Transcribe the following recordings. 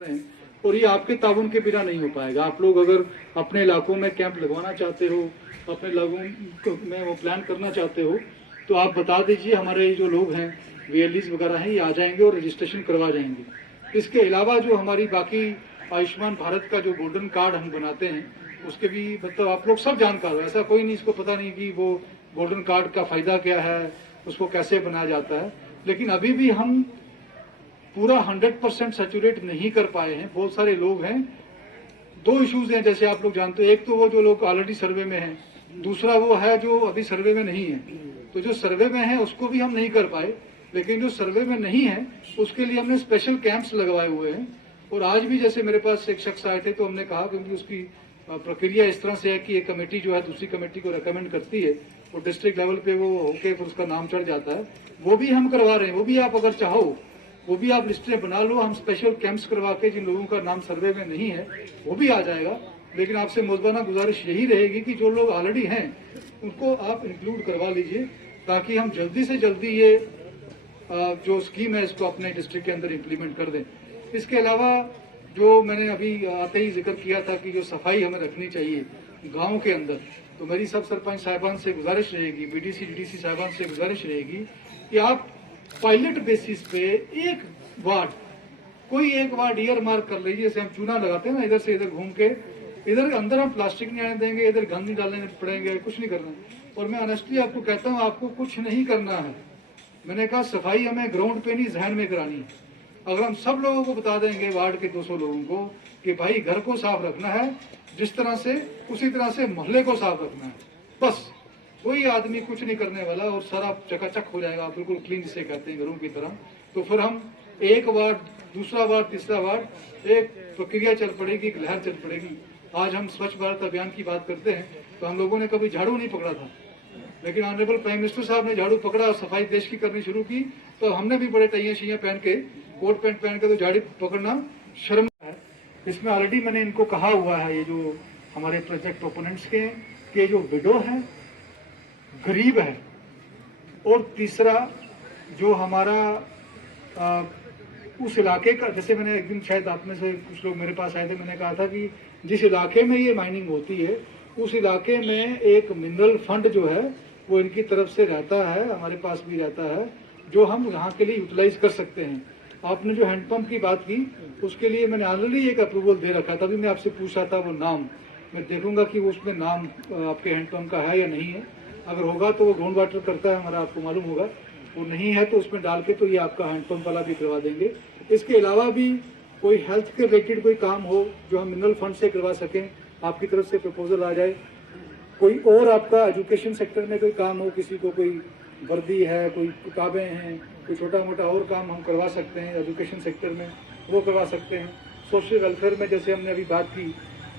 हैं और ये आपके ताउन के बिना नहीं हो पाएगा। आप लोग अगर अपने इलाकों में कैंप लगवाना चाहते हो, अपने इलाकों में वो प्लान करना चाहते हो, तो आप बता दीजिए। हमारे जो लोग हैं वीएलईज वगैरह हैं, ये आ जाएंगे और रजिस्ट्रेशन करवा जाएंगे। इसके अलावा जो हमारी बाकी आयुष्मान भारत का जो गोल्डन कार्ड हम बनाते हैं, उसके भी मतलब आप लोग सब जानकार हो। ऐसा कोई नहीं इसको पता नहीं कि वो गोल्डन कार्ड का फायदा क्या है, उसको कैसे बनाया जाता है। लेकिन अभी भी हम पूरा 100% सैचुरेट नहीं कर पाए हैं। बहुत सारे लोग हैं। दो इश्यूज हैं, जैसे आप लोग जानते हो। एक तो वो जो लोग ऑलरेडी सर्वे में हैं, दूसरा वो है जो अभी सर्वे में नहीं है। तो जो सर्वे में है उसको भी हम नहीं कर पाए, लेकिन जो सर्वे में नहीं है उसके लिए हमने स्पेशल कैंप्स लगवाए हुए हैं। और आज भी जैसे मेरे पास एक शख्स आए थे, तो हमने कहा क्योंकि उसकी प्रक्रिया इस तरह से है कि एक कमेटी जो है दूसरी कमेटी को रेकमेंड करती है और डिस्ट्रिक्ट लेवल पे वो होके फिर उसका नाम चढ़ जाता है। वो भी हम करवा रहे हैं। वो भी आप अगर चाहो वो भी आप लिस्टें बना लो। हम स्पेशल कैंप्स करवा के जिन लोगों का नाम सर्वे में नहीं है वो भी आ जाएगा। लेकिन आपसे मुज़्ज़ाना गुजारिश यही रहेगी कि जो लोग ऑलरेडी हैं उनको आप इंक्लूड करवा लीजिए, ताकि हम जल्दी से जल्दी ये जो स्कीम है इसको अपने डिस्ट्रिक्ट के अंदर इम्प्लीमेंट कर दें। इसके अलावा जो मैंने अभी आते ही जिक्र किया था कि जो सफाई हमें रखनी चाहिए गाँव के अंदर, तो मेरी सब सरपंच साहिबान से गुजारिश रहेगी, बीडीसी डीडीसी साहिबान से गुजारिश रहेगी कि आप पायलट बेसिस पे एक वार्ड, कोई एक वार्ड ईयर मार्क कर लीजिए। जैसे हम चूना लगाते हैं ना, इधर से इधर घूम के, इधर अंदर हम प्लास्टिक नहीं आने देंगे, इधर गंद नहीं डालने पड़ेंगे, कुछ नहीं करना। और मैं ऑनेस्टली आपको कहता हूँ, आपको कुछ नहीं करना है। मैंने कहा सफाई हमें ग्राउंड पे नहीं जहन में करानी है। अगर हम सब लोगों को बता देंगे, वार्ड के 200 लोगों को, कि भाई घर को साफ रखना है जिस तरह से, उसी तरह से मोहल्ले को साफ रखना है, बस कोई आदमी कुछ नहीं करने वाला और सारा चकाचक हो जाएगा, बिल्कुल क्लीन जिसे कहते हैं घरों की तरह। तो फिर हम एक वार्ड, दूसरा वार्ड, तीसरा वार्ड, एक प्रक्रिया चल पड़ेगी, एक लहर चल पड़ेगी। आज हम स्वच्छ भारत अभियान की बात करते हैं, तो हम लोगों ने कभी झाड़ू नहीं पकड़ा था, लेकिन ऑनरेबल प्राइम मिनिस्टर साहब ने झाड़ू पकड़ा और सफाई देश की करनी शुरू की, तो हमने भी बड़े टाइयां शाइयां पहन के, कोट पैंट पहन के तो झाड़ू पकड़ना शर्म है। इसमें ऑलरेडी मैंने इनको कहा हुआ है, ये जो हमारे प्रोजेक्ट ओपोनेंट्स के, कि जो विडो है, गरीब है, और तीसरा जो हमारा उस इलाके का, जैसे मैंने एक दिन शायद आप में से कुछ लोग मेरे पास आए थे, मैंने कहा था कि जिस इलाके में ये माइनिंग होती है उस इलाके में एक मिनरल फंड जो है वो इनकी तरफ से रहता है, हमारे पास भी रहता है, जो हम यहाँ के लिए यूटिलाइज कर सकते हैं। आपने जो हैंडपंप की बात की, उसके लिए मैंने ऑलरेडी एक अप्रूवल दे रखा था। अभी मैं आपसे पूछ रहा था वो नाम, मैं देखूंगा कि वो उसमें नाम आपके हैंडपंप का है या नहीं है। अगर होगा तो वो ग्राउंड वाटर करता है हमारा, आपको मालूम होगा। वो नहीं है तो उसमें डाल के तो ये आपका हैंडपंप वाला भी करवा देंगे। इसके अलावा भी कोई हेल्थ के रिलेटेड कोई काम हो जो हम मिनरल फंड से करवा सकें, आपकी तरफ से प्रपोजल आ जाए। कोई और आपका एजुकेशन सेक्टर में कोई काम हो, किसी को कोई वर्दी है, कोई किताबें हैं, कोई छोटा मोटा और काम हम करवा सकते हैं एजुकेशन सेक्टर में, वो करवा सकते हैं। सोशल वेलफेयर में जैसे हमने अभी बात की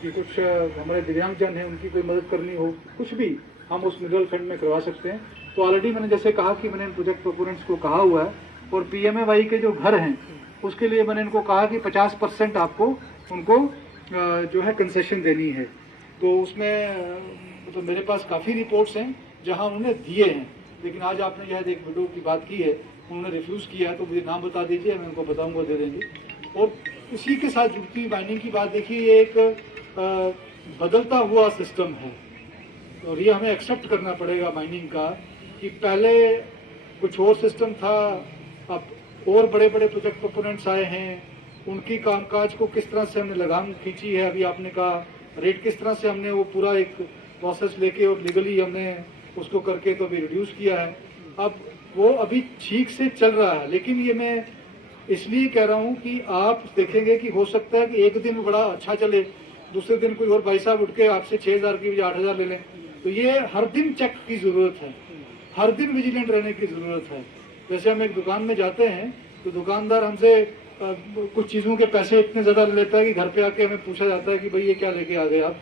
कि कुछ हमारे दिव्यांगजन हैं, उनकी कोई मदद करनी हो, कुछ भी हम उस मिनरल फंड में करवा सकते हैं। तो ऑलरेडी मैंने जैसे कहा कि मैंने प्रोजेक्ट प्रोपोनेंट्स को कहा हुआ है, और पीएमएवाई के जो घर हैं उसके लिए मैंने इनको कहा कि 50% आपको उनको जो है कंसेशन देनी है। तो उसमें तो मेरे पास काफ़ी रिपोर्ट्स हैं जहां उन्होंने दिए हैं, लेकिन आज आपने यह एक वीडियो की बात की है, उन्होंने रिफ्यूज़ किया है। तो मुझे नाम बता दीजिए, मैं उनको बताऊँगा, दे देंगे। और इसी के साथ जुड़ती हुई माइनिंग की बात देखिए, ये एक बदलता हुआ सिस्टम है और ये हमें एक्सेप्ट करना पड़ेगा माइनिंग का, कि पहले कुछ और सिस्टम था, अब और बड़े बड़े प्रोजेक्ट प्रोपोनेंट्स आए हैं, उनकी कामकाज को किस तरह से हमने लगाम खींची है। अभी आपने कहा रेट किस तरह से हमने वो पूरा एक प्रोसेस लेके और लीगली हमने उसको करके तो अभी रिड्यूस किया है। अब वो अभी ठीक से चल रहा है, लेकिन ये मैं इसलिए कह रहा हूँ कि आप देखेंगे कि हो सकता है कि एक दिन बड़ा अच्छा चले, दूसरे दिन कोई और भाई साहब उठ के आपसे 6,000 की 8,000 ले लें। तो ये हर दिन चेक की जरूरत है, हर दिन विजिलेंट रहने की जरूरत है। जैसे हम एक दुकान में जाते हैं तो दुकानदार हमसे कुछ चीज़ों के पैसे इतने ज़्यादा ले लेता है कि घर पे आके हमें पूछा जाता है कि भाई ये क्या लेके आ गए आप।